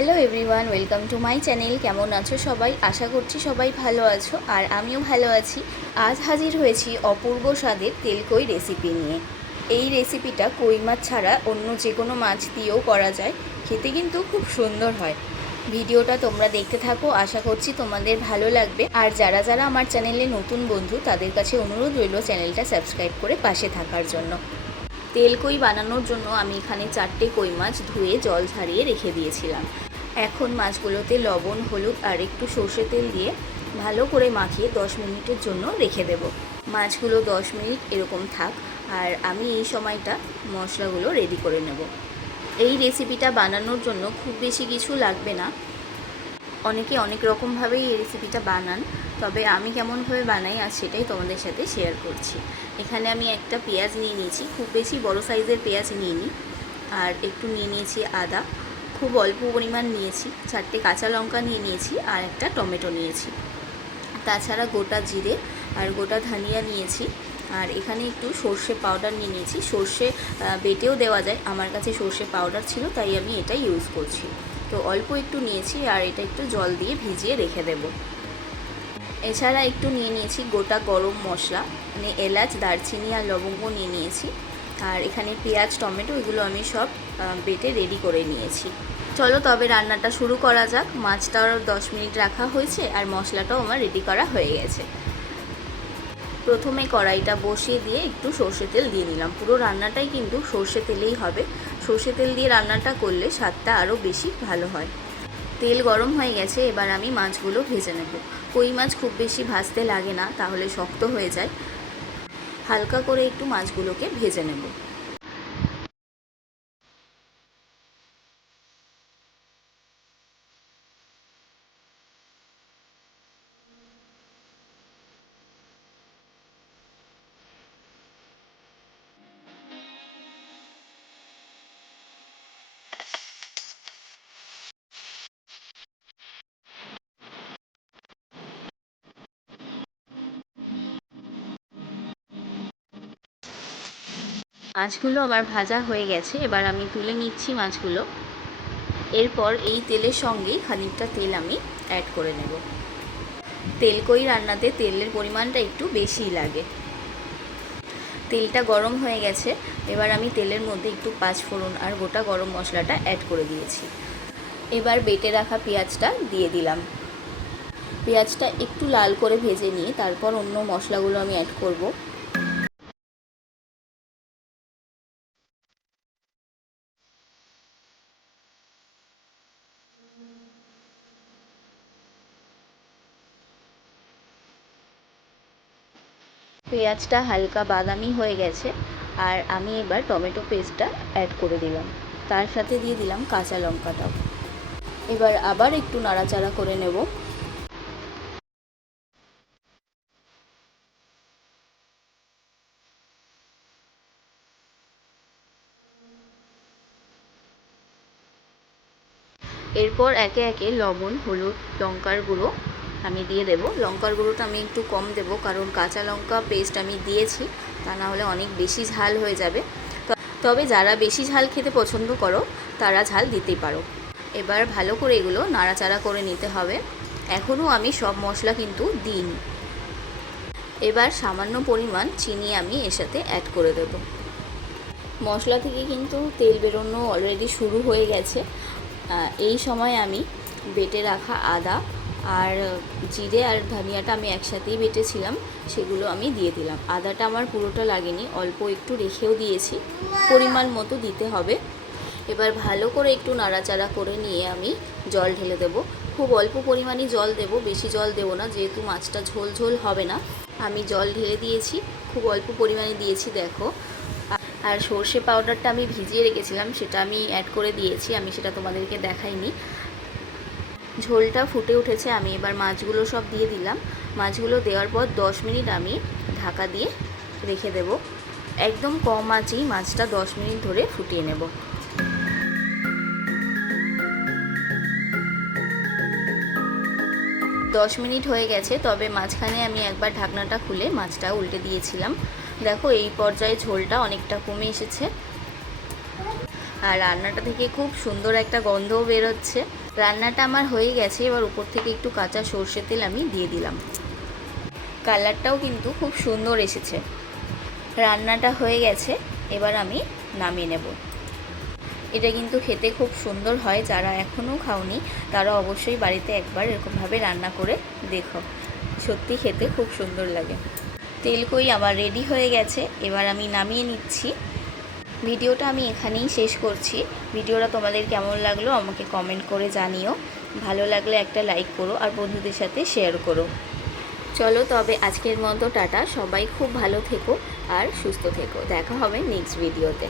Hello everyone, welcome to my channel. কেমন আছো সবাই? আশা করছি সবাই ভালো আছো, আর আমিও ভালো আছি। আজ হাজির হয়েছি অপূর্ব স্বাদের তেলকই রেসিপি নিয়ে। এই রেসিপিটা কই মাছ ছাড়া অন্য যে কোনো মাছ দিয়েও করা যায়, খেতে কিন্তু খুব সুন্দর হয়। ভিডিওটা তোমরা দেখতে থাকো, আশা করছি তোমাদের ভালো লাগবে। আর যারা যারা আমার চ্যানেলে নতুন বন্ধু, তাদের কাছে অনুরোধ রইল চ্যানেলটা সাবস্ক্রাইব করে পাশে থাকার জন্য। তেল কই বানানোর জন্য আমি এখানে চারটে কই মাছ ধুয়ে জল ছাড়িয়ে রেখে দিয়েছিলাম। এখন মাছগুলোতে লবণ, হলুদ আর একটু সর্ষে তেল দিয়ে ভালো করে মাখিয়ে দশ মিনিটের জন্য রেখে দেব। মাছগুলো দশ মিনিট এরকম থাক আর আমি এই সময়টা মশলাগুলো রেডি করে নেব। এই রেসিপিটা বানানোর জন্য খুব বেশি কিছু লাগবে না। অনেকে অনেক রকমভাবেই এই রেসিপিটা বানান, তবে আমি কেমনভাবে বানাই আর সেটাই তোমাদের সাথে শেয়ার করছি। এখানে আমি একটা পেঁয়াজ নিয়ে নিয়েছি, খুব বেশি বড় সাইজের পেঁয়াজ নিয়ে নিই আর একটু নিয়ে নিয়েছি আদা। খুব অল্প পরিমাণ নিয়েছি। চারটে কাঁচা লঙ্কা নিয়ে নিয়েছি আর একটা টমেটো নিয়েছি। তাছাড়া গোটা জিরে আর গোটা ধনিয়া নিয়েছি। আর এখানে একটু সর্ষে পাউডার নিয়ে নিয়েছি। সর্ষে বেটেও দেওয়া যায়। আমার কাছে সর্ষে পাউডার ছিল, তাই আমি এটা ইউজ করছি। তো অল্প একটু নিয়েছি আর এটা একটু জল দিয়ে ভিজিয়ে রেখে দেব। এছাড়া একটু নিয়ে নিয়েছি গোটা গরম মশলা। মানে এলাচ, দারচিনি আর লবঙ্গ নিয়ে নিয়েছি। আর এখানে পেঁয়াজ, টমেটো এগুলো আমি সব বেটে রেডি করে নিয়েছি। চলো তবে রান্নাটা শুরু করা যাক। মাছটাও দশ মিনিট রাখা হয়েছে আর মশলাটাও আমার রেডি করা হয়ে গেছে। প্রথমে কড়াইটা বসিয়ে দিয়ে একটু সর্ষে তেল দিয়ে নিলাম। পুরো রান্নাটাই কিন্তু সর্ষে তেলেই হবে। সর্ষে তেল দিয়ে রান্নাটা করলে স্বাদটা আরও বেশি ভালো হয়। তেল গরম হয়ে গেছে, এবার আমি মাছগুলো ভেজে নেব। কই মাছ খুব বেশি ভাজতে লাগে না, তাহলে শক্ত হয়ে যায়। হালকা করে একটু মাছগুলোকে ভেজে নেব। মাছগুলো আমার ভাজা হয়ে গেছে, এবার আমি তুলে নিচ্ছি মাছগুলো। এরপর এই তেলের সঙ্গেই খানিকটা তেল আমি অ্যাড করে নেব। তেলকই রান্নাতে তেলের পরিমাণটা একটু বেশিই লাগে। তেলটা গরম হয়ে গেছে, এবার আমি তেলের মধ্যে একটু পাঁচফোড়ন আর গোটা গরম মশলাটা অ্যাড করে দিয়েছি। এবার বেটে রাখা পেঁয়াজটা দিয়ে দিলাম। পেঁয়াজটা একটু লাল করে ভেজে নিয়ে তারপর অন্য মশলাগুলো আমি অ্যাড করব। পেঁয়াজটা হালকা বাদামি হয়ে গেছে, আর আমি এবার টমেটো পেস্টটা অ্যাড করে দিলাম। তার সাথে দিয়ে দিলাম কাঁচা লঙ্কাটাও। এবার আবার একটু নাড়াচাড়া করে নেব। এরপর একে একে লবণ, হলুদ, লঙ্কার গুঁড়ো আমি দিয়ে দেব। লঙ্কার গুঁড়োটা আমি একটু কম দেব, কারণ কাঁচা লঙ্কা পেস্ট আমি দিয়েছি, তা না হলে অনেক বেশি ঝাল হয়ে যাবে। তবে যারা বেশি ঝাল খেতে পছন্দ করো, তারা ঝাল দিতেই পারো। এবার ভালো করে এগুলো নাড়াচাড়া করে নিতে হবে। এখনও আমি সব মশলা কিন্তু দিইনি। এবার সামান্য পরিমাণ চিনি আমি এর সাথে অ্যাড করে দেব। মশলা থেকে কিন্তু তেল বেরোনো অলরেডি শুরু হয়ে গেছে। এই সময় আমি বেটে রাখা আদা আর জিরে আর ধনিয়াটা আমি একসাথেই বেটেছিলাম, সেগুলো আমি দিয়ে দিলাম। আদাটা আমার পুরোটা লাগেনি, অল্প একটু রেখেও দিয়েছি। পরিমাণ মতো দিতে হবে। এবার ভালো করে একটু নাড়াচাড়া করে নিয়ে আমি জল ঢেলে দেব। খুব অল্প পরিমাণে জল দেব, বেশি জল দেব না, যেহেতু মাছটা ঝোল ঝোল হবে না। আমি জল ঢেলে দিয়েছি, খুব অল্প পরিমাণে দিয়েছি, দেখো। আর সর্ষে পাউডারটা আমি ভিজিয়ে রেখেছিলাম, সেটা আমি অ্যাড করে দিয়েছি, আমি সেটা তোমাদেরকে দেখাইনি। ঝোলটা ফুটে উঠেছে, আমি এবার মাছগুলো সব দিয়ে দিলাম। মাছগুলো দেওয়ার পর দশ মিনিট আমি ঢাকা দিয়ে রেখে দেব। একদম কম আঁচেই মাছটা দশ মিনিট ধরে ফুটিয়ে নেব। দশ মিনিট হয়ে গেছে, তবে মাঝখানে আমি একবার ঢাকনাটা খুলে মাছটা উল্টে দিয়েছিলাম। দেখো, এই পর্যায়ে ঝোলটা অনেকটা কমে এসেছে। আর রান্নাটা থেকে খুব সুন্দর একটা গন্ধও বেরোচ্ছে। রান্নাটা আমার হয়ে গেছে, এবার উপর থেকে একটু কাঁচা সর্ষে তেল আমি দিয়ে দিলাম। কালারটাও কিন্তু খুব সুন্দর এসেছে। রান্নাটা হয়ে গেছে, এবার আমি নামিয়ে নেব। এটা কিন্তু খেতে খুব সুন্দর হয়, যারা এখনও খাওনি, তারা অবশ্যই বাড়িতে একবার এরকমভাবে রান্না করে দেখো। সত্যি খেতে খুব সুন্দর লাগে। তেলকই আবার রেডি হয়ে গেছে, এবার আমি নামিয়ে নিচ্ছি। ভিডিওটা আমি এখানেই শেষ করছি। ভিডিওটা তোমাদের কেমন লাগল আমাকে কমেন্ট করে জানিও। ভালো লাগলে একটা লাইক করো আর বন্ধুদের সাথে শেয়ার করো। চলো তবে আজকের মতো টাটা। সবাই খুব ভালো থেকো আর সুস্থ থেকো। দেখা হবে নেক্সট ভিডিওতে